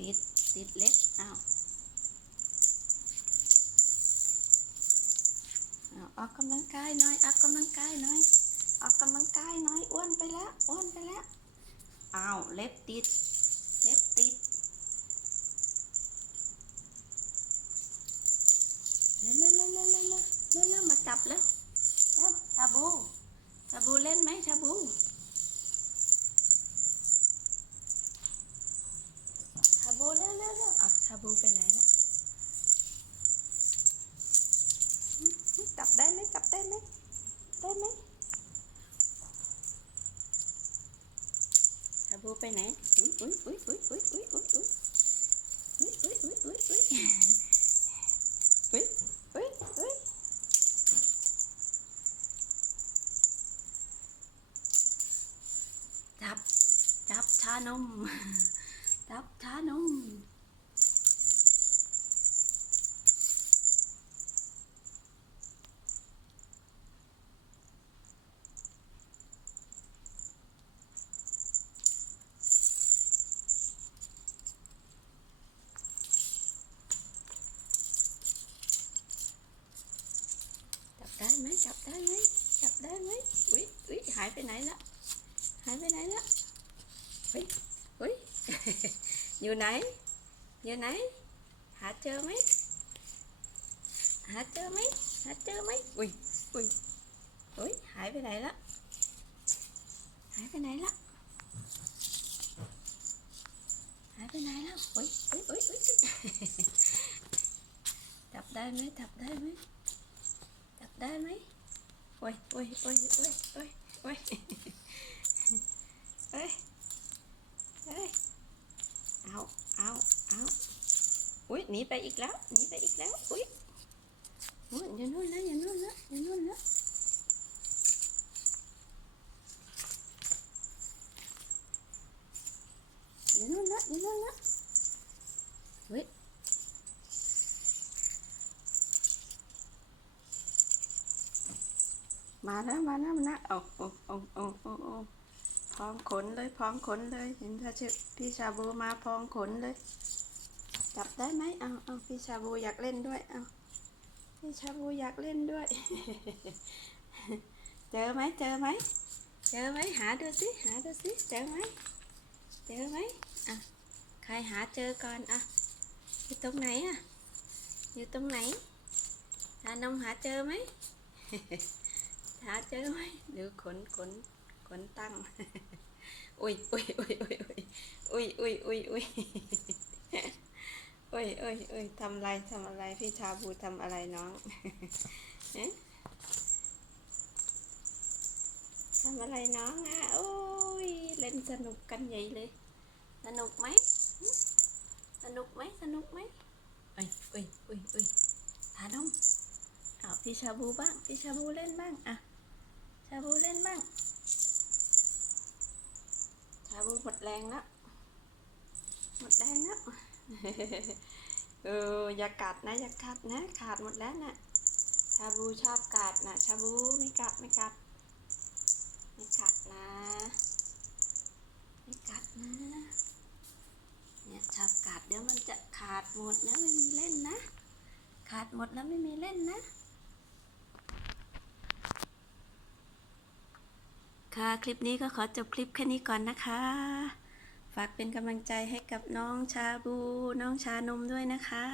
ติด ติดเล็กอ้าวออกกำลังกายน้อยออกกำลังกายน้อยออกกำลังกายน้อยอ้วนไปแล้วอ้วนไปแล้วอ้าวเล็บติดเล็บติดเร็วเร็วเร็วเร็วเร็วเร็วมาจับแล้วแล้วชาบูชาบูเล่นไหมชาบูาบูไปไหนละหึหึจับได้ไหมจับได้ไหมได้ไหมชาบูไปไหนอุ้ยอุ้ยอุ้ยอุ้ยอุ้ยอุ้ยอุ้ยอุ้ยอุ้ยอุ้ยอุ้ยอุ้ยอุ้ยอุ้ยอุ้ยอุ้ยจับจับชานมจับชานม จับได้ไหม จับได้ไหมจับได้ไหมอุ้ยอุ้ยหายไปไหนละหายไปไหนละเฮ้ยเฮ้ย อยู่ไหน อยู่ไหน หาเจอไหมหาเจอไหมหาเจอไหมอุ้ยอุ้ยอุ้ยหายไปไหนละหายไปไหนละหายไปไหนแล้วอุ้ยอุ้ยอุ้ยอุ้ยจับได้ไหมจับได้ไหมจับได้ไหม โอ้ยโอ้ยโอ้ยโอ้ยโอ้ยโอ้ยเอ้ยเอ้ยเอาเอาเอาอุ้ยหนีไปอีกแล้วหนีไปอีกแล้วอุ้ยอุ้ยอย่นู่นเลยานู่นนะอย่านู่นนะอย่านู่นนะอย่านู่นนะอุ้ย มาแล้วมาแล้วมาแล้วโอ้โอ้โอ้โอ้โอ้โอ้พร้อมขนเลยพร้อมขนเลยเห็นถ้าชพี่ชาบูมาพร้อมขนเลย จับได้ไหมเอาเอาพี่ชาบูอยากเล่นด้วยเอาพี่ชาบูอยากเล่นด้วย เจอไหมเจอไหมเจอไหมหาดูสิหาดูสิเจอไหมเจอไหมอะใครหาเจอก่อนอะอยู่ตรงไหนอะอยู่ตรงไหนหานมหาเจอไหม หาเจอไหมดูขนขนขนตั้งอุ้ยอุ้ยอุ้ยอุ้ยอุ้ยอุ้ยอุ้ยอุ้ยอุ้ยอุ้ยอุ้ยอุ้ยทำอะไรทำอะไรพี่ชาบูทำอะไรน้องทำอะไรน้องอะโอ้ยเล่นสนุกกันใหญ่เลย สนุกไหมสนุกไหมสนุกไหมอุ้ยอุ้ยอุ้ยอุ้ยทานมเอาพี่ชาบูบ้างพี่ชาบูเล่นบ้างอะ แรงแล้วหมดแรงแล้วเอออย่ากัดนะอย่ากัดนะ ขาดหมดแล้วนะ่ะชาบูชอบกัดนะชาบูไม่กัดไม่กัดไม่กัดนะไม่กัดนะเนี่ยชอบกัดเดี๋ยวมันจะขาดหมดนะไม่มีเล่นนะ ขาดหมดแล้วไม่มีเล่นนะ ค่ะ คลิปนี้ก็ขอจบคลิปแค่นี้ก่อนนะคะ ฝากเป็นกำลังใจให้กับน้องชาบู น้องชานมด้วยนะคะ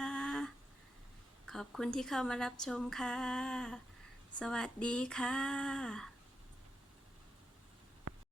ขอบคุณที่เข้ามารับชมค่ะ สวัสดีค่ะ